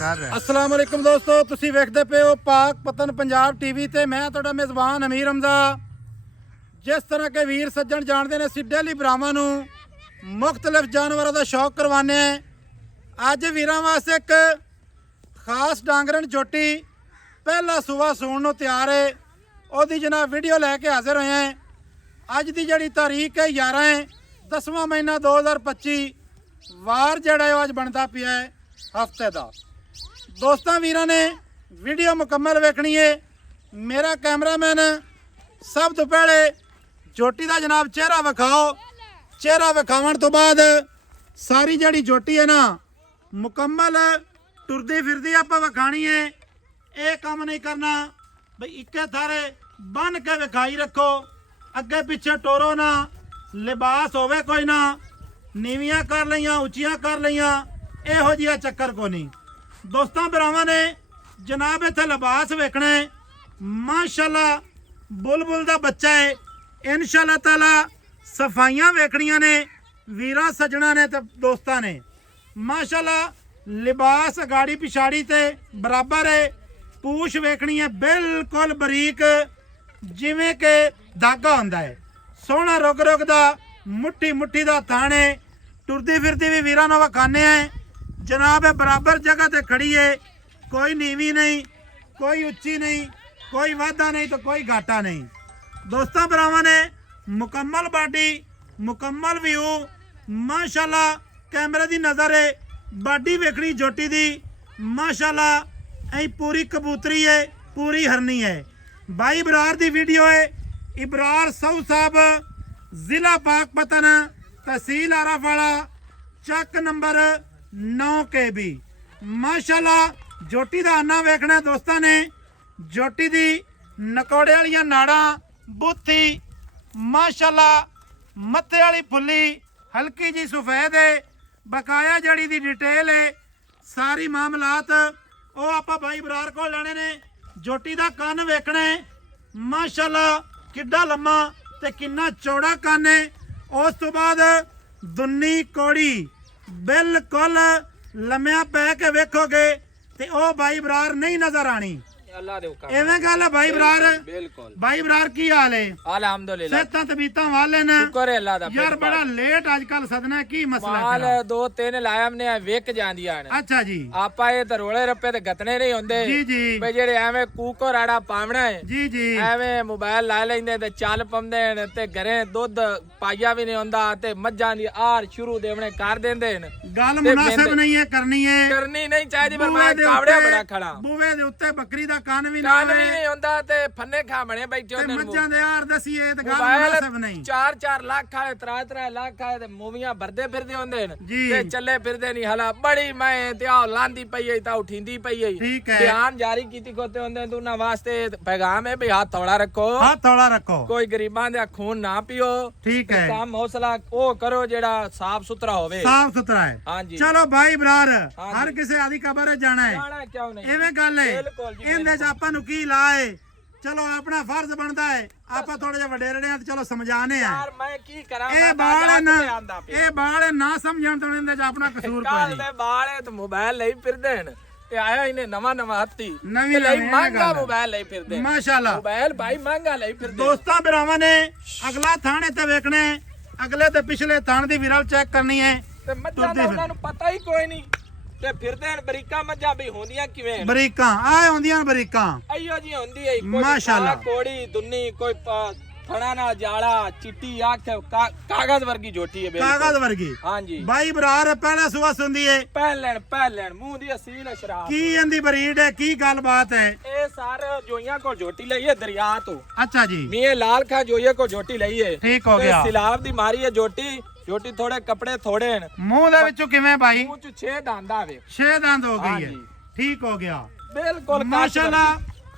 अस्सलाम वालेकुम दोस्तों, तुसी वेखदे पे हो पाक पतन पंजाब टीवी ते मैं तुहाडा मेज़बान अमीर हमजा। जिस तरह के वीर सज्जन जानते हैं असीं डेली भरावां नूं मुख्तलिफ जानवरों का शौक करवाने हैं। अज वीरां वास्ते एक खास डांगरन झोटी पहला सूआ सूण नूं तैयार है, ओहदी जनाब वीडियो लैके हाजिर होए हैं। अज की जिहड़ी तारीख है 11/10वां महीना 2025, वार जिहड़ा है अज बनता पिया है हफ्ते का। दोस्तों वीरां ने वीडियो मुकम्मल वेखनी है। मेरा कैमरामैन सब तो पहले झोटी का जनाब चेहरा विखाओ। चेहरा विखावन तो बाद सारी जिहड़ी झोटी है ना मुकम्मल टुरदी फिरदी आपां विखानी है। ये काम नहीं करना बई इक्के थारे बन के विखाई रखो, अगे पिछे टोरो ना, लिबास होवे कोई ना, नीवियां कर लियां उचियां कर लियां, इहो जिहा चक्कर को नहीं। दोस्तों भरावां ने जनाब इत्थे लिबास वेखना है। माशाअल्लाह बुलबुल दा बच्चा है। इंशाअल्लाह ताला सफाइयां वेखनियां ने वीरां सज्जणा ने ते दोस्तां ने। माशाअल्लाह लिबास गाड़ी पिछाड़ी ते बराबर है। पूछ वेखनी है बिल्कुल बरीक जिवें के धागा हुंदा है। सोहना रुग रुग दा मुट्ठी मुट्ठी दा थान है। टुरदी फिरदी भी वीरां नूं विखाने हैं। जनाब बराबर जगह ते खड़ी है, कोई नीवी नहीं, कोई उच्ची नहीं, कोई वाधा नहीं तो कोई घाटा नहीं। दोस्तों भरावां ने मुकम्मल बाडी मुकम्मल व्यू माशाअल्लाह कैमरे की नज़र है। बाडी वेखनी झोटी दी माशाअल्लाह ऐ पूरी कबूतरी है, पूरी हरनी है। भाई इबरार दी वीडियो है। इबरार साहू साहब जिला पाकपतन तहसील आराफाड़ा चक नंबर 9 के भी। माशाअल्लाह झोटी का आना वेखना दोस्तों ने। झोटी दी नकौड़े वाली नाड़ा बुत्थी माशाअल्लाह मत्थे वाली फुल्ली हल्की जी सफेद है। बकाया जड़ी दी डिटेल है। सारी मामलात वो आप भाई बरार को लेने ने। झोटी का कन वेखना है माशाअल्लाह किड्डा लम्मा ते किन्ना चौड़ा कन है। उस तो बाद दुन्नी कौड़ी बिल्कुल लम्या पै के वेखोगे ते ओ भाई बरार नहीं नजर आनी। एवें गल है भाई बरार। बिल्कुल भाई बरार की हाल है? अल्हम्दुलिल्लाह सेहतां तबीयतां वाले ने? शुक्र है अल्लाह दा। यार बड़ा लेट आजकल सदना है, की मसला माल है? 2-3 लायम ने विक ਜਾਂਦੀਆਂ ਨੇ। अच्छा जी ਆਪਾਂ ਇਹ ਤਰੋਲੇ ਰੱਪੇ ਤੇ ਗਤਨੇ ਨਹੀਂ ਹੁੰਦੇ जी जी ਬਈ ਜਿਹੜੇ ਐਵੇਂ ਕੂਕੋ ਰਾੜਾ ਪਾਵਣਾ ਹੈ जी जी ਐਵੇਂ ਮੋਬਾਈਲ ਲਾ ਲੈਂਦੇ ਤੇ ਚੱਲ ਪੰਦੇ ਨੇ ਤੇ ਘਰੇ ਦੁੱਧ ਪਾਇਆ ਵੀ ਨਹੀਂ ਹੁੰਦਾ ਤੇ ਮੱਝਾਂ ਦੀ ਆਰ ਸ਼ੁਰੂ ਦੇਵਣੇ ਕਰ ਦਿੰਦੇ ਨੇ। गल मुनासिब नहीं है करनी है, ਕਰਨੀ ਨਹੀਂ ਚਾਹੀਦੀ ਪਰ ਬੂਹੇ ਮੈਂ ਦੇ ਕਾਵੜਿਆ ਉੱਤੇ- ਬੜਾ ਖੜਾ ਬੂਹੇ ਦੇ ਉੱਤੇ ਬੱਕਰੀ ਦਾ ਕੰਨ ਵੀ ਨਾ ਕਾਨ ਵੀ ਹੋਵੇ ਨਹੀਂ ਹੁੰਦਾ ਤੇ ਫੰਨੇ ਖਾ ਬਣੇ ਬੈਠੇ ਤੇ ਹੁੰਦੇ ਨੇ। ਮੱਝਾਂ ਦੇ ਯਾਰ ਦਸੀਏ ਤੇ ਗੱਲ ਮੁਨਾਸਿਬ ਨਹੀਂ। 4-4 ਲੱਖ ਆਏ 3-3 ਲੱਖ ਆਏ ਤੇ ਮੂਵੀਆਂ ਭਰਦੇ ਫਿਰਦੇ ਹੁੰਦੇ ਨੇ ਜੀ। ਤੇ ਚੱਲੇ ਫਿਰਦੇ ਨਹੀਂ ਹਲਾ ਬੜੀ ਮੈਂ ਤੇ ਆ ਲਾਂਦੀ ਪਈ ਐ ਤਾਂ ਉਠਿੰਦੀ ਪਈ ਐ। ਠੀਕ ਹੈ। ਬਿਆਨ ਜਾਰੀ ਕੀਤੀ ਕੋਤੇ ਹੁੰਦੇ ਤੂੰ ਨਾ ਵਾਸਤੇ ਪੈਗਾਮ ਹੈ ਵੀ ਹੱਥ ਥੋੜਾ ਰੱਖੋ, ਹੱਥ ਹੌਲਾ ਰੱਖੋ। ਕੋਈ ਗਰੀਬਾਂ ਦਾ ਖੂਨ ਨਾ ਪੀਓ। ਠੀਕ ਹੈ, ਕੰਮ ਹੌਸਲਾ ਉਹ ਕਰੋ ਜਿਹੜਾ ਸਾਫ ਸੁਥਰਾ ਹੋਵੇ। ਸਾਫ ਸੁਥਰਾ ਹੈ। ਹਾਂਜੀ ਚਲੋ ਭਾਈ ਬਰਾਰ ਹਾਂਜੀ। ਹਰ ਕਿਸੇ ਆਦੀ ਕਬਰ ਜਾਣਾ ਹੈ। ਜਾਣਾ ਕਿਉਂ ਨਹੀਂ? ਐਵੇਂ ਗੱਲ ਹੈ। ਬਿਲਕੁਲ ਜੀ, ਇਹਦੇ ਚ ਆਪਾਂ ਨੂੰ ਕੀ ਲਾਏ। ਚਲੋ ਆਪਣਾ ਫਰਜ਼ ਬਣਦਾ ਹੈ ਆਪਾਂ ਥੋੜੇ ਜਿਹਾ ਵਡੇਰੜੇ ਆ ਤੇ ਚਲੋ ਸਮਝਾਣੇ ਆ। ਯਾਰ ਮੈਂ ਕੀ ਕਰਾਂ? ਇਹ ਮੈਂ ਤਾਂ ਬਾਲ ਆਪ ਨਾ ਤੇ ਆਂਦਾ ਪਿਆ। ਇਹ ਬਾਲ ਨਾ ਸਮਝਣ ਤੋਂ ਇਹਦੇ ਚ ਆਪਣਾ ਕਸੂਰ ਕੋਈ ਕਾਲ ਨਹੀਂ। ਦੇ ਬਾਲੇ ਤੇ ਮੋਬਾਈਲ ਲਈ ਫਿਰਦੇ ਨੇ ਤੇ ਆਇਆ ਇਹਨੇ ਨਵਾਂ ਹੱਤੀ ਨਵੀਂ ਤੇ ਲਈ ਨਵੀਂ ਮਹਿੰਗਾ ਗੱਲ ਹੈ। ਮੋਬਾਈਲ ਲਈ ਫਿਰਦੇ ਨੇ। ਮਾਸ਼ਾਅੱਲਾ ਮੋਬਾਈਲ ਭਾਈ ਮਹਿੰਗਾ ਲਈ ਫਿਰਦੇ ਨੇ। ਦੋਸਤਾਂ ਭਰਾਵਾਂ ਨੇ ਅਗਲਾ ਥਾਣੇ ਤੇ ਵੇਖਣੇ, ਅਗਲੇ ਤੇ ਪਿਛਲੇ ਥਾਣ ਦੀ ਵਿਰਲ ਚੈੱਕ ਕਰਨੀ ਹੈ। ਤੇ ਮੱਝਾਂ ਦਾ ਉਹਨਾਂ ਨੂੰ ਪਤਾ ਹੀ ਕੋਈ ਨਹੀਂ ਤੇ ਫਿਰਦੇ ਨੇ ਬਰੀਕਾਂ ਮੱਝਾਂ ਵੀ ਹੁੰਦੀਆਂ ਕਿਵੇਂ ਨੇ। ਬਰੀਕਾਂ ਆ ਹੁੰਦੀਆਂ ਬਰੀਕਾਂ ਅਈਓ ਜੀ ਹੁੰਦੀ ਹੈ ਮਾਸ਼ਾਅੱਲਾ। ਕੋੜੀ ਦੁੰਨੀ ਕੋਈ ਫਣਾ ਨਾਲ ਜਾਲਾ ਚਿੱਟੀ ਅੱਖ ਕਾਗਜ਼ ਵਰਗੀ ਝੋਟੀ ਹੈ ਬਿਲਕੁਲ ਕਾਗਜ਼ ਵਰਗੀ। ਹਾਂਜੀ ਬਾਈ ਬਰਾਰ ਪਹਿਲਾ ਸੁਆ ਸੁੰਦੀ ਏ। ਪਹਿਲਣ ਮੂੰਹ ਦੀ ਅਸੀਲ ਸ਼ਰਾਬ ਕੀ ਇਹਦੀ ਬਰੀਡ ਹੈ, ਕੀ ਗੱਲਬਾਤ ਹੈ? ਇਹ ਸਾਰੇ ਜੋਈਆਂ ਕੋਲ ਝੋਟੀ ਲਈ ਹੈ ਦਰਿਆ ਤੋਂ। ਅੱਛਾ ਜੀ ਮੀਏ ਲਾਲ ਖਾ ਜੋਈਏ ਕੋਲ ਝੋਟੀ ਲਈ ਹੈ। ਠੀਕ ਹੋ ਗਿਆ। ਸਿਲਾਬ ਦੀ ਮਾਰੀ ਹੈ ਝੋਟੀ ਥੋੜੇ ਕੱਪੜੇ ਥੋੜੇ ਨੇ। ਮੂੰਹ ਦੇ ਵਿੱਚੋਂ ਕਿਵੇਂ ਬਾਈ? ਮੂੰਹ ਚ 6 ਦੰਦ ਆਵੇ। 6 ਦੰਦ ਹੋ ਗਈ ਹੈ। ਹਾਂਜੀ। ਠੀਕ ਹੋ ਗਿਆ ਬਿਲਕੁਲ ਮਾਸ਼ਾਅੱਲਾ।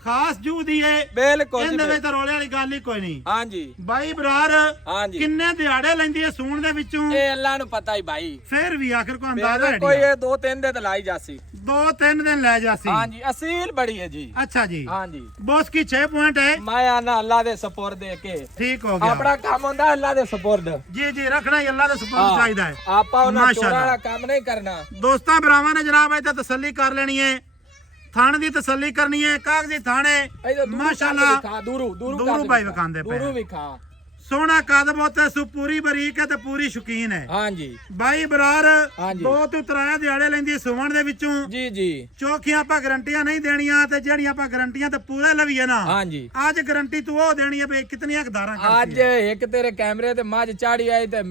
ਖਾਸ ਜੂ ਦੀ ਏ ਬਿਲਕੁਲ ਜੀ ਇਹਦੇ ਵਿੱਚ ਤਾਂ ਰੋਲੇ ਵਾਲੀ ਗੱਲ ਹੀ ਕੋਈ ਨਹੀਂ। ਹਾਂਜੀ ਬਾਈ ਬਰਾਰ ਹਾਂਜੀ ਕਿੰਨੇ ਦਿਹਾੜੇ ਲੈਂਦੀ ਏ ਸੂਣ ਦੇ ਵਿੱਚੋਂ? ਇਹ ਅੱਲਾ ਨੂੰ ਪਤਾ ਹੀ ਭਾਈ, ਫੇਰ ਵੀ ਆਖਰ ਕੋ ਅੰਦਾਜ਼ਾ ਹੈ ਕੋਈ ਇਹ 2-3 ਦੇ ਤੇ ਲਾਈ ਜਾਸੀ। 2-3 ਦਿਨ ਲੈ ਜਾਸੀ। ਹਾਂਜੀ ਅਸੀਲ ਬੜੀ ਹੈ ਜੀ। ਅੱਛਾ ਜੀ। ਹਾਂਜੀ ਬੋਸ ਕੀ 6 ਪੁਆਇੰਟ ਹੈ। ਮੈਂ ਆਨਾ ਅੱਲਾ ਦੇ ਸਪੁਰਦ ਦੇ ਕੇ ਠੀਕ ਹੋ ਗਿਆ। ਆਪਣਾ ਕੰਮ ਹੁੰਦਾ ਅੱਲਾ ਦੇ ਸਪੁਰਦ। ਜੀ ਜੀ ਰੱਖਣਾ ਹੀ ਅੱਲਾ ਦੇ ਸਪੁਰਦ ਚਾਹੀਦਾ ਹੈ। ਆਪਾਂ ਉਹਨਾਂ ਮਾਸ਼ਾਅੱਲਾ। ਚੋਰਾਂ ਵਾਲਾ ਕੰਮ ਨਹੀਂ ਕਰਨਾ। ਦੋਸਤਾਂ ਭਰਾਵਾਂ ਨੇ ਜਨਾਬ ਇਹ ਤਾਂ ਤਸੱਲੀ ਕਰ ਲੈਣੀ ਹੈ, ਥਣ ਦੀ ਤਸੱਲੀ ਕਰਨੀ ਹੈ, ਕਾਗਜ਼ੀ ਥਾਣੇ ਮਾਸ਼ਾਅੱਲਾ ਦੂਰੂ ਭਾਈ ਵਿਖਾਉਂਦੇ ਪਏ। ਦੂਰੂ ਵਿਖਾ ਸੋਹਣਾ ਕਦਮ ਉੱਤੇ ਸੂ ਪੂਰੀ ਬਰੀਕ ਹੈ ਤੇ ਪੂਰੀ ਸ਼ੌਕੀਨ ਹੈ। ਹਾਂਜੀ ਬਾਈ ਬਰਾਰ ਹਾਂਜੀ। 2 ਤੋਂ 3 ਦਿਹਾੜੇ ਲੈਂਦੀ ਸੁਵਣ ਦੇ ਵਿੱਚੋਂ। ਜੀ ਜੀ ਚੌਖੀਆਂ ਆਪਾਂ ਗਰੰਟੀਆਂ ਨਹੀਂ ਦੇਣੀਆਂ ਤੇ ਜਿਹੜੀਆਂ ਆਪਾਂ ਗਰੰਟੀਆਂ ਤੇ ਪੂਰੇ ਲਵੀਏ ਨਾ, ਹਾਂਜੀ ਅੱਜ ਗਰੰਟੀ ਤੂੰ ਉਹ ਦੇਣੀ ਹੈ ਵੀ ਕਿਤਨੀਆਂ ਖਦਾਰਾਂ ਅੱਜ ਇੱਕ ਤੇਰੇ ਕੈਮਰੇ ਤੇ ਮੱਝ ਚਾੜੀ ਆਈ ਤੇ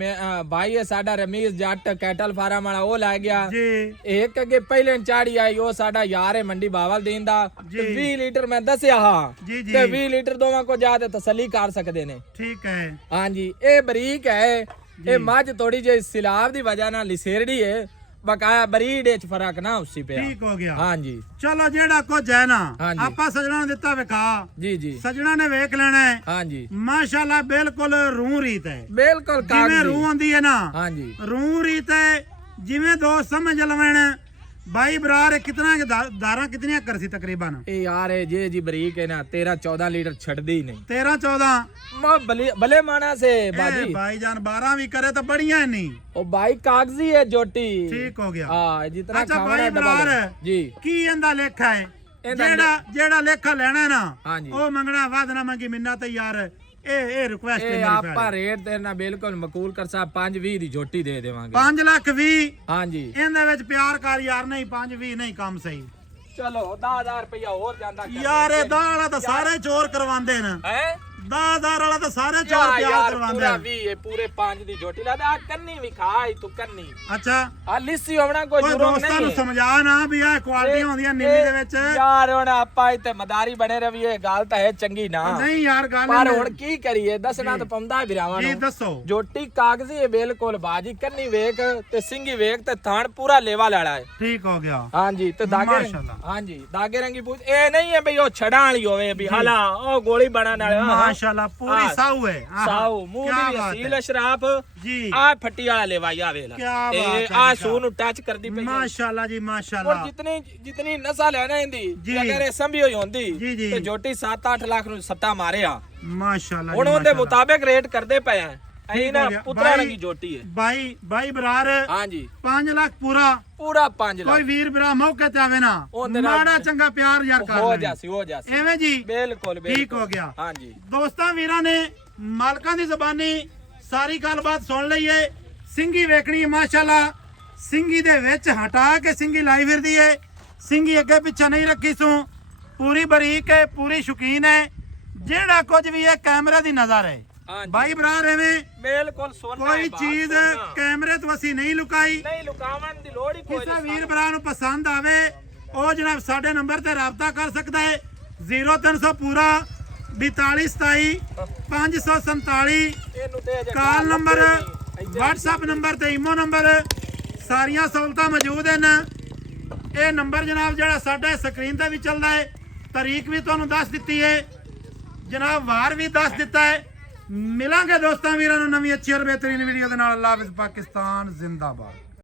ਭਾਈ ਇਹ ਸਾਡਾ ਰਮੀਜ਼ ਜੱਟ ਕੈਟਲ ਫਾਰਮ ਵਾਲਾ ਉਹ ਲੈ ਗਿਆ ਜੀ। ਇੱਕ ਅੱਗੇ ਪਹਿਲੇ ਚਾੜੀ ਆਈ ਉਹ ਸਾਡਾ ਯਾਰ ਹੈ ਮੰਡੀ ਬਾਵਲਦੀਨ ਦਾ। 20 ਲੀਟਰ ਮੈਂ ਦੱਸਿਆ ਹਾਂ ਜੀ ਜੀ ਤੇ 20 ਲੀਟਰ ਦੋਵਾਂ ਕੋ ਜਾ ਤੇ ਤਸੱਲੀ ਕਰ ਸਕਦੇ ਨੇ। ਠੀਕ ਹੈ। ਹਾਂਜੀ ਇਹ ਬਰੀਕ ਹੈ। ਇਹ ਮੱਝ ਥੋੜੀ ਜਿਹੀ ਸਿਲਾਬ ਦੀ ਵਜ੍ਹਾ ਨਾਲ ਲਿਸੇਰੜੀ ਹੈ, ਬਕਾਇਆ ਬਰੀਡ ਵਿੱਚ ਫਰਕ ਨਾ ਉਸੀ ਪਿਆ। ਠੀਕ ਹੋ ਗਿਆ। ਹਾਂਜੀ ਚਲੋ ਜਿਹੜਾ ਕੁਝ ਹੈ ਨਾ ਹਾਂਜੀ। ਆਪਾਂ ਸਜਣਾ ਨੂੰ ਦਿੱਤਾ ਵਿਖਾ, ਜੀ ਜੀ ਸਜਣਾ ਨੇ ਵੇਖ ਲੈਣਾ ਹੈ। ਹਾਂਜੀ ਮਾਸ਼ਾਅੱਲਾ ਬਿਲਕੁਲ ਰੂਹ ਰੀਤ ਹੈ। ਬਿਲਕੁਲ ਜਿਵੇਂ ਕਾਗਜ਼ੀ। ਰੂਹ ਆਉਂਦੀ ਹੈ ਨਾ, ਹਾਂਜੀ ਰੂਹ ਰੀਤ ਹੈ। ਜਿਵੇਂ ਦੋਸਤ ਸਮਝ ਲਵਣ ਬਾਈ ਬਰਾਰ ਕਿਤਨਾ ਦਾਰਾਂ ਕਿਤਨੀਆਂ ਕਰਸੀ ਤਕਰੀਬਨ? ਇਹ ਯਾਰ ਇਹ ਜੇ ਜੀ ਬਰੀਕ ਹੈ ਨਾ 13-14 ਲੀਟਰ ਛੱਡਦੀ ਹੀ ਨਹੀਂ। 13-14 भले माना से बाजी भाईजान 12 भी करे तो बढ़िया है नहीं। ओ भाई कागजी है जोटी। ठीक हो गया। हाँ जितना अच्छा खाना भाई है डबल बरार है। जी की इंदा लेखा है ਇਹਦਾ जेड़ा लेखा लेना है ना हाँ जी। ओ मंगना वाद ना मंगी मिन्ना तो यार ए रिक्वेस्ट है ਇਹ मेरी ਆਪਾਂ ਰੇਟ ਤੇ ਨਾ ਬਿਲਕੁਲ ਮਕੂਲ ਕਰ ਸਾਹਿਬ 520 ਦੀ ਝੋਟੀ ਦੇ ਦੇਵਾਂਗੇ। 5 ਲੱਖ 20 ਹਾਂਜੀ ਇਹਦੇ ਵਿੱਚ ਪਿਆਰ ਕਰ ਯਾਰ, ਨਹੀਂ 5-20 ਨਹੀਂ ਕੰਮ ਸਹੀ। ਚਲੋ 10000 ਰੁਪਇਆ ਹੋਰ ਜਾਂਦਾ ਯਾਰ ਇਹ ਦਾਲ ਵਾਲਾ ਤਾਂ ਸਾਰੇ ਚੋਰ ਕਰਵਾਉਂਦੇ ਨੇ। ਹੈ 10000 ਵਾਲਾ ਤਾਂ ਸਾਰੇ ਚੋਰ ਪਿਆਰ ਕਰਵਾਉਂਦੇ ਪੂਰਾ ਨੇ। 20 ਪੂਰੇ 5 ਦੀ ਝੋਟੀ ਲਾ ਆ ਕੰਨੀ ਵੀ ਖਾਈ ਤੂੰ ਕੰਨੀ ਅੱਛਾ ਆ ਲਿੱਸੀ ਹੋਣਾ ਕੋਈ ਓਏ ਜ਼ਰੂਰ ਦੋਸਤਾਂ ਨਹੀਂ ਨੂੰ ਹੈ। ਸਮਝਾ ਨਾ ਵੀ ਇਹ ਕੁਆਲਿਟੀਆਂ ਹੁੰਦੀਆਂ ਨੀਲੀ ਦੇ ਵਿੱਚ। ਯਾਰ ਹੁਣ ਆਪਾਂ ਇੱਥੇ ਮਦਾਰੀ ਬਣੇ ਰਹੀਏ ਗੱਲ ਤਾਂ ਹੈ ਚੰਗੀ ਨਾ, ਨਹੀਂ ਯਾਰ ਗੱਲ ਪਰ ਨਹੀਂ। ਹੁਣ ਕੀ ਕਰੀਏ ਦੱਸਣਾ ਤਾਂ ਪਉਂਦਾ ਵੀਰਾਵਾਂ ਜੀ ਨੂੰ। ਦੱਸੋ। ਜੋਟੀ ਕਾਗਜ਼ੀ ਹੈ ਬਿਲਕੁਲ ਬਾਜੀ, ਕੰਨੀ ਵੇਖ ਤੇ ਸਿੰਗੀ ਵੇਖ ਤੇ ਥਾਣ ਪੂਰਾ ਲੇਵਾ ਲਾੜਾ ਹੈ। ਠੀਕ ਹੋ ਗਿਆ। ਹਾਂਜੀ ਤੇ ਦਾਗੇ ਮਾਸ਼ਾਅੱਲਾ। ਹਾਂਜੀ ਦਾਗੇ ਰੰਗੀ ਪੂਛ ਇਹ ਨਹੀਂ ਹੈ ਬਈ ਉਹ ਛੜਾਂ ਵਾਲੀ ਹੋਵੇ ਵੀ ਹਾਲਾ ਉਹ ਗੋਲੀ ਬਣਾਉਣ ਵਾਲੇ। ਮਾਸ਼ਾਅੱਲਾ ਪੂਰੀ ਸਾਊ ਹੈ। ਸਾਊ ਮੂੰਹ ਦੀ ਅਸੀਲ ਅਸ਼ਰਾਫ ਜੀ ਆ ਫੱਟੀ ਵਾਲਾ ਲੇਵਾਇਆ ਵੇਲਾ ਕਿਆ ਬਾਤ ਇਹ ਹੈ ਆ ਜੀ, ਸੂ ਨੂੰ ਟੱਚ ਕਰਦੀ ਪਈ ਹੈ। ਮਾਸ਼ਾਅੱਲਾ ਜੀ और ਮਾਸ਼ਾਅੱਲਾ। जितनी नस्ल है ना इंदी जी। अगर ये संभी हुई होंदी जी, जी। तो जोटी 7-8 लाख नु सट्टा मारे आ माशाअल्लाह ਹੁਣ जी, ਉਹਦੇ माशाअल्लाह। ਮੁਤਾਬਿਕ ਰੇਟ ਕਰਦੇ ਪਏ ਆ ਅਸੀਂ ठीक ਨਾ हो गया। ਪੁੱਤਰਾ भाई- ਰੰਗੀ ਜੋਟੀ ਹੈ। ਬਾਈ ਬਰਾਰ ਹਾਂਜੀ 5 ਲੱਖ ਪੂਰਾ। ਪੂਰਾ 5 ਕੋਈ ਲੱਖ ਵੀਰ ਭਰਾ ਮੌਕੇ ਤੇ ਆਵੇ ਨਾ, ਉਹਦੇ ਨਾਲ ਮਾੜਾ ਚੰਗਾ ਪਿਆਰ ਯਾਰ ਕਰ ਹੋ ਲੈਣ। ਜਾਸੀ ਐਵੇਂ ਜੀ ਬਿਲਕੁਲ ਠੀਕ ਹੋ ਗਿਆ। ਹਾਂਜੀ ਦੋਸਤਾਂ ਵੀਰਾਂ ਨੇ ਮਾਲਕਾਂ ਦੀ ਜ਼ਬਾਨੀ ਸਾਰੀ ਗੱਲਬਾਤ ਸੁਣ ਲਈ ਏ। ਸਿੰਗੀ ਵੇਖਣੀ ਹੈ ਮਾਸ਼ਾਅੱਲਾ। ਸਿੰਗੀ ਦੇ ਵਿੱਚ ਹਟਾ ਕੇ ਸਿੰਗੀ ਲਾਈ ਫਿਰਦੀ ਏ। ਸਿੰਗੀ ਅੱਗੇ ਪਿੱਛੇ ਨਹੀਂ ਰੱਖੀ ਸੂ, ਪੂਰੀ ਬਰੀਕ ਹੈ, ਪੂਰੀ ਸ਼ੌਕੀਨ ਹੈ। ਜਿਹੜਾ ਕੁਝ ਵੀ ਹੈ ਕੈਮਰੇ ਦੀ ਨਜ਼ਰ ਹੈ। ਹਾਂਜੀ ਬਾਈ ਬਰਾਰ ਐਵੇਂ ਬਿਲਕੁਲ ਸੋਨਾ ਕੋਈ ਚੀਜ਼ ਕੈਮਰੇ ਤੋਂ ਅਸੀਂ ਨਹੀਂ ਲੁਕਾਈ। ਨਹੀਂ ਲੁਕਾਵਣ ਦੀ ਲੋੜ ਹੀ ਕੋਈ ਕਿਸੇ ਵੀਰ ਭਰਾ ਨੂੰ ਪਸੰਦ ਆਵੇ ਉਹ ਜਨਾਬ ਸਾਡੇ ਨੰਬਰ ਤੇ ਰਾਬਤਾ ਕਰ ਸਕਦਾ ਹੈ। 0300 ਪੂਰਾ 4227 547 ਇਹਨੂੰ ਤੇ ਅਜੇ ਕਾਲ ਨੰਬਰ, WhatsApp ਨੰਬਰ ਤੇ ਈਮੋ ਨੰਬਰ ਸਾਰੀਆਂ ਸਹੂਲਤਾਂ ਮੌਜੂਦ ਹਨ। ਇਹ ਨੰਬਰ ਜਨਾਬ ਜਿਹੜਾ ਸਾਡਾ ਸਕਰੀਨ ਤੇ ਵੀ ਚੱਲਦਾ ਹੈ, ਤਾਰੀਖ ਵੀ ਤੁਹਾਨੂੰ ਦੱਸ ਦਿੱਤੀ ਹੈ ਜਨਾਬ, ਵਾਰ ਵੀ ਦੱਸ ਦਿੱਤਾ ਹੈ। ਮਿਲਾਂਗੇ ਦੋਸਤਾਂ ਵੀਰਾਂ ਨੂੰ ਨਵੀਂ ਅੱਛੀ ਔਰ ਬਿਹਤਰੀਨ ਵੀਡੀਓ ਦੇ ਨਾਲ। ਅੱਲਾਹ ਹਾਫਿਜ਼, ਪਾਕਿਸਤਾਨ ਜ਼ਿੰਦਾਬਾਦ।